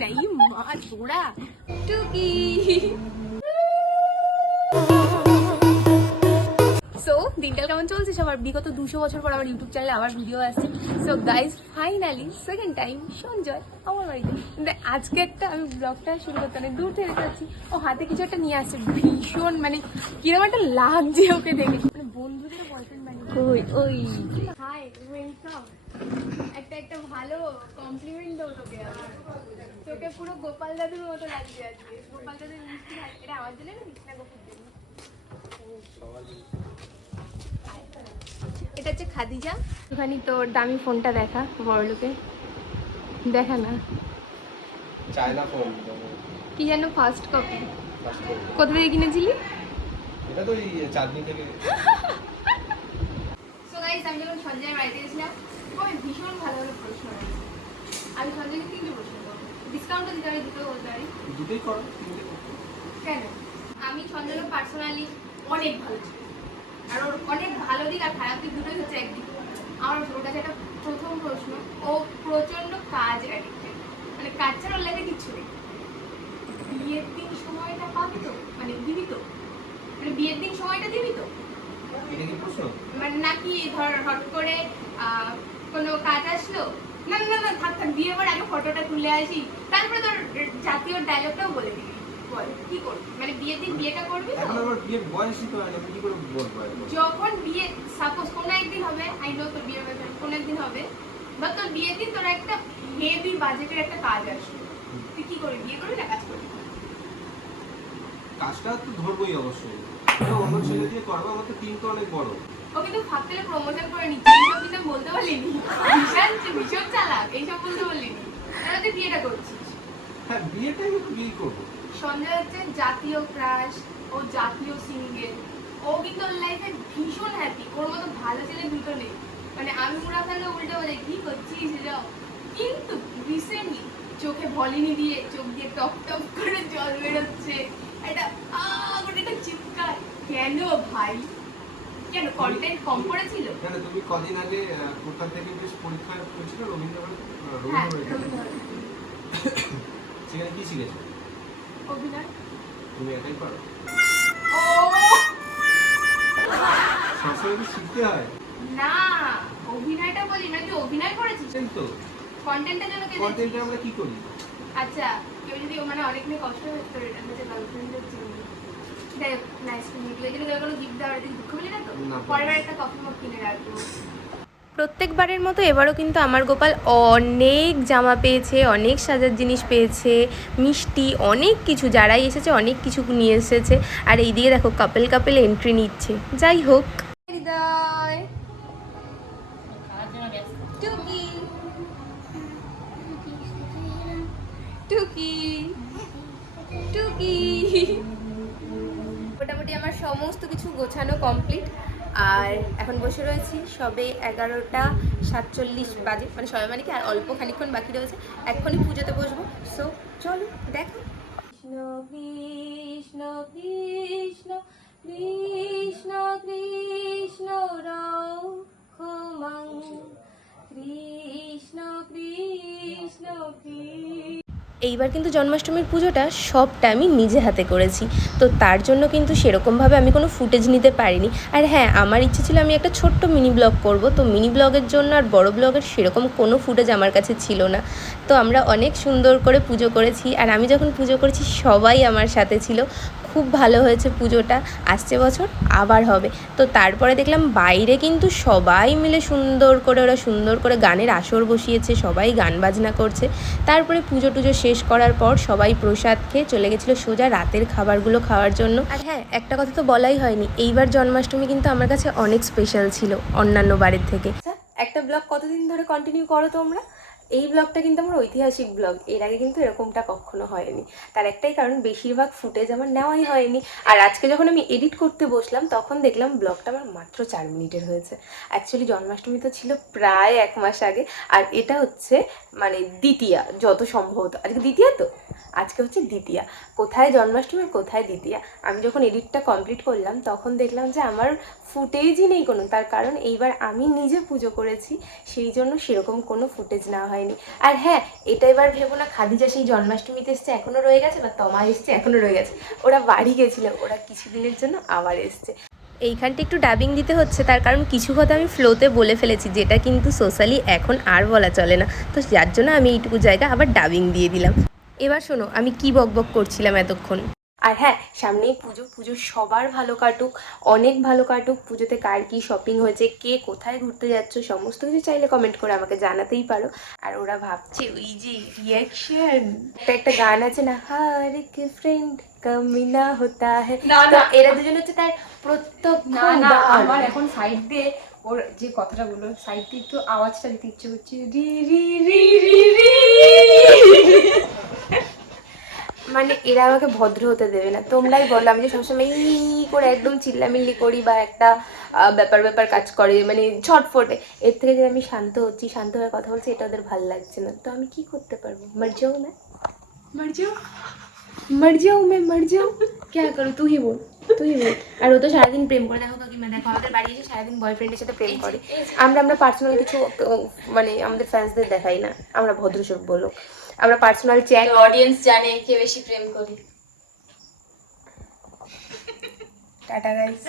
না ই মা ছোড়া টুকি দিনকাল কেমন চলছে সবার? বিগত দুশো বছর পর আমার ইউটিউব চ্যানেলে আবার ভিডিও আসছে। So guys finally second time Sanjay আমার বাড়িতে। কিন্তু আজকে একটা আমি ব্লগটা শুরু করতে অনেক দূর থেকে যাচ্ছি। ও হাতে কিছু একটা নিয়ে আসছে। ভীষণ মানে কীরকম একটা লাগছে ওকে দেখে। মানে বন্ধুদের বয়ফ্রেন্ড বানিয়ে ওই ওই। হাই ওয়েলকাম একটা একটা ভালো কমপ্লিমেন্ট দাও তোকে তোকে পুরো গোপাল দাদুর মতো লাগছে আজকে। গোপাল দাদুর মিষ্টি এটা আমার জন্য না গোপুর জন্য? এটা হচ্ছে খাদিজা। ওখানে তোর দামি ফোনটা দেখা বড়লোকে দেখা না। চায়না ফোন কি যেন ফার্স্ট কপি কোথা থেকে কিনেছিলি? এটা তো এই চাঁদনি থেকে। সো গাইস আমি যখন সঞ্জয়ের বাড়িতে গেছিলাম ওই ভীষণ ভালো ভালো প্রশ্ন আমি সঞ্জয়কে তিনটে প্রশ্ন করব। ডিসকাউন্টও দিতে পারি দুটো বলতে পারি। দুটোই করো। কেন? আমি সঞ্জয়কে পার্সোনালি অনেক ভালো ছিল আর ওর অনেক ভালো দিক আর খারাপ দিক দুটোই হচ্ছে একদিক। আমার ওর কাছে একটা প্রথম প্রশ্ন ও প্রচণ্ড কাজ অ্যাডিক্টেড মানে কাজ ছাড়া ওর লাগে কিচ্ছু নেই। বিয়ের দিন সময়টা পাবি তো? মানে দিবি তো? মানে বিয়ের দিন সময়টা দিবি তো? মানে নাকি ধর হট করে আহ, কোনো কাজ আসলো? না না না থাক থাক বিয়ে পর আগে ফটোটা তুলে আসি। তারপরে তোর জাতীয় ডায়লগটাও বলে দিবি। বল কি করবি? মানে বিয়ের দিন বিয়েটা করবি তো? এখন আমার বিয়ের বয়সই তো কি করে বলব যখন বিয়ে সাপোজ কোনো একদিন হবে আই নো তোর বিয়ে ব্যাপার কোনো একদিন হবে বা তোর বিয়ের দিন তোর একটা হেভি বাজেটের একটা কাজ আসবে। তুই কি করবি বিয়ে করবি না কাজ করবি? কাজটা তো ধরবোই অবশ্যই। অন্য ছেলে দিয়ে করব আমার তো টিম তো অনেক বড়। ও কিন্তু ভাব প্রমোশন করে নিচ্ছে এইসব কিন্তু বলতে পারলিনি ভীষণ ভীষণ চালাক এইসব বলতে পারলিনি তাহলে তুই বিয়েটা করছিস? হ্যাঁ বিয়েটা আমি তো বিয়েই করব। সঞ্জয় হচ্ছে জাতীয় ক্রাশ ও জাতীয় সিঙ্গেল ও কিন্তু ওর লাইফে ভীষণ হ্যাপি ওর মতো ভালো ছেলে দুটো নেই। মানে আমি খালে উল্টে বলে কি করছিস কিন্তু রিসেন্টলি চোখে ভলিনি দিয়ে চোখ দিয়ে টপ টপ করে জল বেরোচ্ছে। এটা করে একটা চিৎকার। কেন ভাই? কেন কন্টেন্ট কম পড়েছিল? কেন তুমি কদিন আগে থেকে বেশ পরীক্ষা করেছিল রবীন্দ্রনাথ হ্যাঁ রবীন্দ্রনাথ রবীন্দ্রনাথ। সেখানে কি শিখেছো? অভিনয়? তুমি একাই পারো। সবসময় কি শিখতে হয়। না অভিনয়টা বলি না তুই অভিনয় করেছিস? তো। কন্টেন্টের জন্য কে আমরা কি করি? আচ্ছা কেউ যদি মানে অনেক মেয়ে কষ্ট হচ্ছে তোর এটা হচ্ছে গার্লফ্রেন্ডের জন্য। যাই হোক নাইস মিট যদি কোনো গিফট দেওয়ার দুঃখ পেলি না তো। পরের একটা কফি মগ কিনে রাখব। প্রত্যেকবারের মতো এবারও কিন্তু আমার গোপাল অনেক জামা পেয়েছে অনেক সাজার জিনিস পেয়েছে মিষ্টি অনেক কিছু যারাই এসেছে অনেক কিছু নিয়ে এসেছে। আর এই দিকে দেখো কাপেল কাপেল এন্ট্রি নিচ্ছে। যাই হোক। হৃদয় টুকি। টুকি। টুকি। মোটামুটি আমার সমস্ত কিছু গোছানো কমপ্লিট আর এখন বসে রয়েছি সবে এগারোটা সাতচল্লিশ বাজে। মানে সবে মানে কি? আর অল্প খানিক্ষণ বাকি রয়েছে। এক্ষুনি পুজোতে বসবো। সো চলো, দেখো। কৃষ্ণ কৃষ্ণ কৃষ্ণ। এইবার কিন্তু জন্মাষ্টমীর পুজোটা সবটা আমি নিজে হাতে করেছি। তো তার জন্য কিন্তু সেরকমভাবে আমি কোনো ফুটেজ নিতে পারিনি। আর হ্যাঁ আমার ইচ্ছে ছিল আমি একটা ছোট্ট মিনি ব্লগ করব। তো মিনি ব্লগের জন্য আর বড় ব্লগের সেরকম কোনো ফুটেজ আমার কাছে ছিল না। তো আমরা অনেক সুন্দর করে পুজো করেছি। আর আমি যখন পুজো করেছি, সবাই আমার সাথে ছিল। খুব ভালো হয়েছে পুজোটা, আসছে বছর আবার হবে। তো তারপরে দেখলাম বাইরে কিন্তু সবাই মিলে সুন্দর করে, ওরা সুন্দর করে গানের আসর বসিয়েছে, সবাই গান বাজনা করছে। তারপরে পুজো টুজো শেষ করার পর সবাই প্রসাদ খেয়ে চলে গেছিল সোজা রাতের খাবারগুলো খাওয়ার জন্য। আর হ্যাঁ একটা কথা তো বলাই হয়নি, এইবার জন্মাষ্টমী কিন্তু আমার কাছে অনেক স্পেশাল ছিল অন্যান্য বারের থেকে। আচ্ছা একটা ব্লগ কতদিন ধরে কন্টিনিউ করো তোমরা? এই ব্লগটা কিন্তু আমার ঐতিহাসিক ব্লগ এর আগে কিন্তু এরকমটা কখনো হয়নি। তার একটাই কারণ, বেশিরভাগ ফুটেজ আমার নেওয়াই হয়নি। আর আজকে যখন আমি এডিট করতে বসলাম, তখন দেখলাম ব্লগটা আমার মাত্র চার মিনিটের হয়েছে। অ্যাকচুয়ালি জন্মাষ্টমী তো ছিল প্রায় এক মাস আগে। আর এটা হচ্ছে মানে দ্বিতীয়া, যত সম্ভবত আজকে দ্বিতীয়া তো? আজকে হচ্ছে দ্বিতীয়া। কোথায় জন্মাষ্টমী আর কোথায় দ্বিতীয়া? আমি যখন এডিটটা কমপ্লিট করলাম, তখন দেখলাম যে আমার ফুটেজই নেই কোনো। তার কারণ এইবার আমি নিজে পুজো করেছি, সেই জন্য সেরকম কোনো ফুটেজ না হয় হয়নি। আর হ্যাঁ এটা এবার ভেবো না, খাদিজা সেই জন্মাষ্টমীতে এসছে, এখনও রয়ে গেছে বা তমা এসছে, এখনও রয়ে গেছে। ওরা বাড়ি গেছিল, ওরা কিছুদিনের জন্য আবার এসছে। এইখানটা একটু ডাবিং দিতে হচ্ছে, তার কারণ কিছু কথা আমি ফ্লোতে বলে ফেলেছি, যেটা কিন্তু সোশ্যালি এখন আর বলা চলে না। তো যার জন্য আমি এইটুকু জায়গা আবার ডাবিং দিয়ে দিলাম। এবার শোনো, আমি কি বকবক করছিলাম এতক্ষণ? আর হ্যাঁ সামনেই পুজো। পুজো সবার ভালো কাটুক অনেক ভালো কাটুক। পুজোতে কার কি শপিং হয়েছে কে কোথায় ঘুরতে যাচ্ছ সমস্ত কিছু চাইলে কমেন্ট করে আমাকে জানাতেই পারো। আর ওরা ভাবছে ওই যে রিয়াকশন একটা গান আছে না হার কে ফ্রেন্ড কমি না হতা হ্যাঁ। না, এরা দুজন হচ্ছে তার প্রত্যক্ষ না না আমার এখন সাইড দিয়ে ওর যে কথাটা বলল সাইড দিয়ে একটু আওয়াজটা দিতে ইচ্ছে করছে রি রি রি রি রি। মানে এরা আমাকে ভদ্র হতে দেবে না। তোমরাই বলো আমি যে সবসময় ই করে একদম চিল্লামিল্লি করি বা একটা ব্যাপার ব্যাপার কাজ করে মানে ছটফটে। এর থেকে যে আমি শান্ত হচ্ছি শান্ত হয়ে কথা বলছি এটা ওদের ভালো লাগছে না। তো আমি কি করতে পারব? মার যাও না? মার যাও মার যাও মে মার যাও ক্যা করো তুই বল তুই বল আর ও তো সারাদিন প্রেম করে। দেখো কাকিমা দেখো আমাদের বাড়ি এসে সারাদিন বয়ফ্রেন্ডের সাথে প্রেম করে। আমরা আমরা পার্সোনাল কিছু মানে আমাদের ফ্যান্সদের দেখাই না। আমরা ভদ্রসভ্য বলো। আমরা পার্সোনাল চ্যাট অডিয়েন্স জানে কে বেশি প্রেম করি। Tata guys